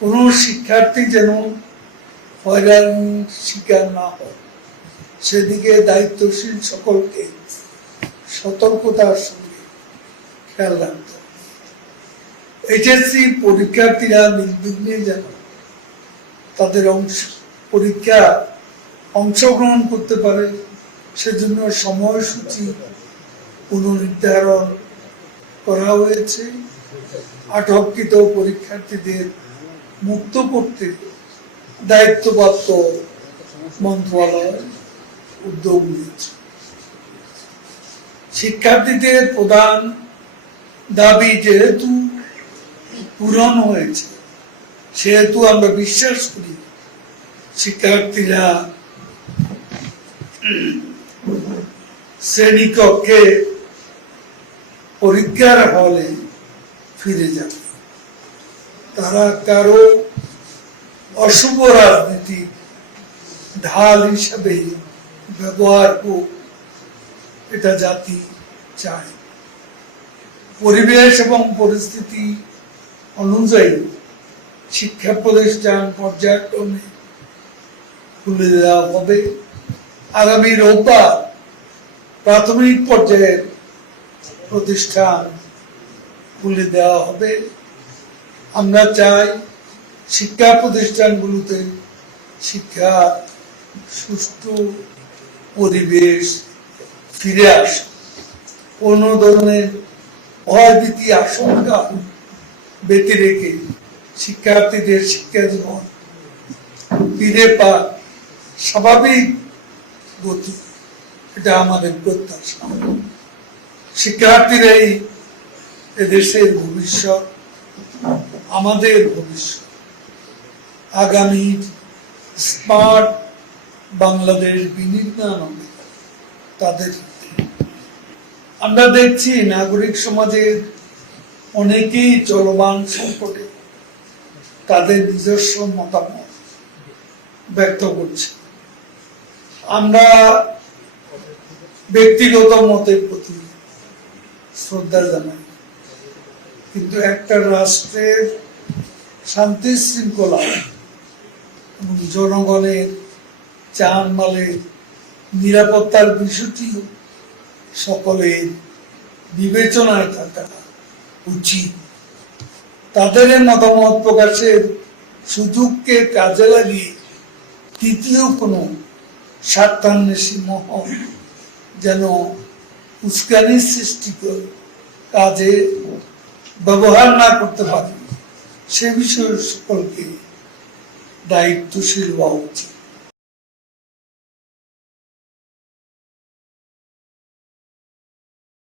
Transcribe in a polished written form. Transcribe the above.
কোনো শিক্ষার্থী যেন হয়রানির শিকার না হয় সেদিকে দায়িত্বশীল সকলকে সতর্কতার সঙ্গে খেয়াল রাখতে হবে। এইচএসসি পরীক্ষার্থীরা নির্বিঘ্নে যেন তাদের পরীক্ষা অংশগ্রহণ করতে পারে সেজন্য সময়সূচি পুনর্নির্ধারণ করা হয়েছে। আটককৃত পরীক্ষার্থীদের মুক্ত করতে দায়িত্বপ্রাপ্ত মন্ত্রণালয় উদ্যোগ নিয়েছে। শিক্ষার্থীদের প্রধান দাবি যেহেতু পূরণ হয়েছে সেহেতু আমরা বিশ্বাস করি শিক্ষার্থীরা শ্রেণীকক্ষে পরীক্ষার হলে ফিরে যাবে। তারা কারো অশুভ রাজনীতি ঢাল হিসাবে ব্যবহার হোক এটা জাতি চায়। পরিবেশ এবং পরিস্থিতি অনুযায়ী শিক্ষা প্রতিষ্ঠান পর্যায়ক্রমে খুলে দেওয়া হবে। আগামী রোববার প্রাথমিক পর্যায়ের প্রতিষ্ঠান খুলে দেওয়া হবে। আমরা চাই শিক্ষা প্রতিষ্ঠানগুলোতে শিক্ষা সুষ্ঠু পরিবেশ ফিরে আসে। কোনো ধরনের ভয়ভীতি আশঙ্কা ব্যতি রেখে শিক্ষার্থীদের শিক্ষা জীবন ফিরে পাক স্বাভাবিক গতি, এটা আমাদের প্রত্যাশা। শিক্ষার্থীরাই এদেশের ভবিষ্যৎ, আমাদের ভবিষ্যৎ। আগামী স্মার্ট বাংলাদেশ বিনির্মাণ হবে তাদের। আমরা দেখছি নাগরিক সমাজের অনেকেই চলমান সংকটে তাদের নিজস্ব মতামত ব্যক্ত করছে। আমরা ব্যক্তিগত মতের প্রতি শ্রদ্ধা জানাই, কিন্তু একটা রাষ্ট্রের শান্তি শৃঙ্খলা এবং জনগণের জানমালের নিরাপত্তার বিষয়টিও সকলের বিবেচনায় থাকা উচিত। তাদের মতামত প্রকাশের সুযোগকে কাজে লাগিয়ে তৃতীয় কোনো স্বার্থান্বেষী মহল যেন উস্কানির সৃষ্টি করে কাজে ব্যবহার না করতে পারে সে বিষয়ে সকলকে দায়িত্বশীল হওয়া উচিত।